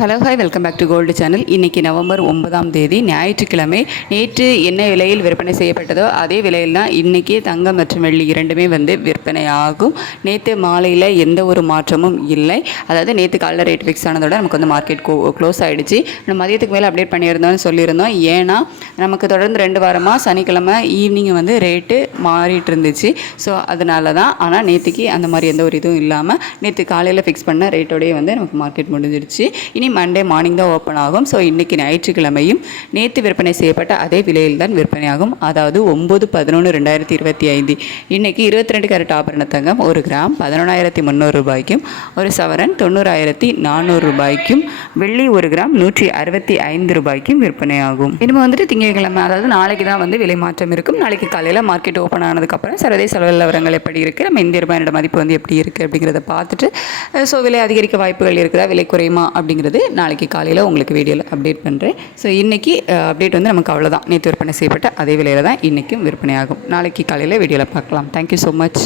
Hello hi welcome back to gold channel. இன்றைக்கி November 9ஆம் தேதி ஞாயிற்றுக்கிழமை. நேற்று என்ன விலையில் விற்பனை செய்யப்பட்டதோ அதே விலையில் தான் இன்றைக்கி தங்கம் மற்றும் வெள்ளி இரண்டுமே விற்பனை ஆகும். நேற்று மாலையில் எந்த ஒரு மாற்றமும் இல்லை. அதாவது நேற்று காலையில் ரேட் ஃபிக்ஸ் ஆனதோட நமக்கு மார்க்கெட் க்ளோஸ் ஆகிடுச்சு. நம்ம மதியத்துக்கு மேலே அப்டேட் பண்ணியிருந்தோம்னு சொல்லியிருந்தோம். ஏன்னா நமக்கு தொடர்ந்து 2 வாரமாக சனிக்கிழமை ஈவினிங் ரேட்டு மாறிட்டு இருந்துச்சு. ஸோ அதனால தான். ஆனால் நேற்றுக்கு அந்த மாதிரி எந்த ஒரு இதுவும் இல்லாமல் நேற்று காலையில் ஃபிக்ஸ் பண்ண ரேட்டோடையே நமக்கு மார்க்கெட் முடிஞ்சிருச்சு. இனி மண்டே மார்னிங் தான் ஓப்பன் ஆகும். ஸோ இன்றைக்கி ஞாயிற்றுக்கிழமையும் நேற்று விற்பனை செய்யப்பட்ட அதே விலையில் தான் விற்பனையாகும். அதாவது 9/11/2025 இன்றைக்கி 22 கேரட் ஆபரண தங்கம் 1 கிராம் 11,300 ரூபாய்க்கும், ஒரு சவரன் 90,400 ரூபாய்க்கும், வெள்ளி 1 கிராம் 165 ரூபாய்க்கும் விற்பனையாகும். இனிமேல் திங்கட்கிழமை, அதாவது நாளைக்கு தான் விலை மாற்றம் இருக்கும். நாளைக்கு காலையில் மார்க்கெட் ஓப்பன் ஆனதுக்கப்புறம் சர்வதேச நிலவரங்கள் எப்படி இருக்குது, நம்ம இந்திய ரூபாயோட மதிப்பு எப்படி இருக்குது அப்படிங்கிறத பார்த்துட்டு ஸோ விலை அதிகரிக்க வாய்ப்புகள் இருக்குதா, விலை குறையுமா அப்படிங்கிறது நாளைக்கு காலையில் உங்களுக்கு வீடியோவில் அப்டேட் பண்ணுறேன். ஸோ இன்றைக்கி அப்டேட் நமக்கு அவ்வளோதான். நேற்று விற்பனை செய்யப்பட்ட அதே விலையில் தான் இன்றைக்கும் விற்பனையாகும். நாளைக்கு காலையில் வீடியோவில் பார்க்கலாம். Thank you so much.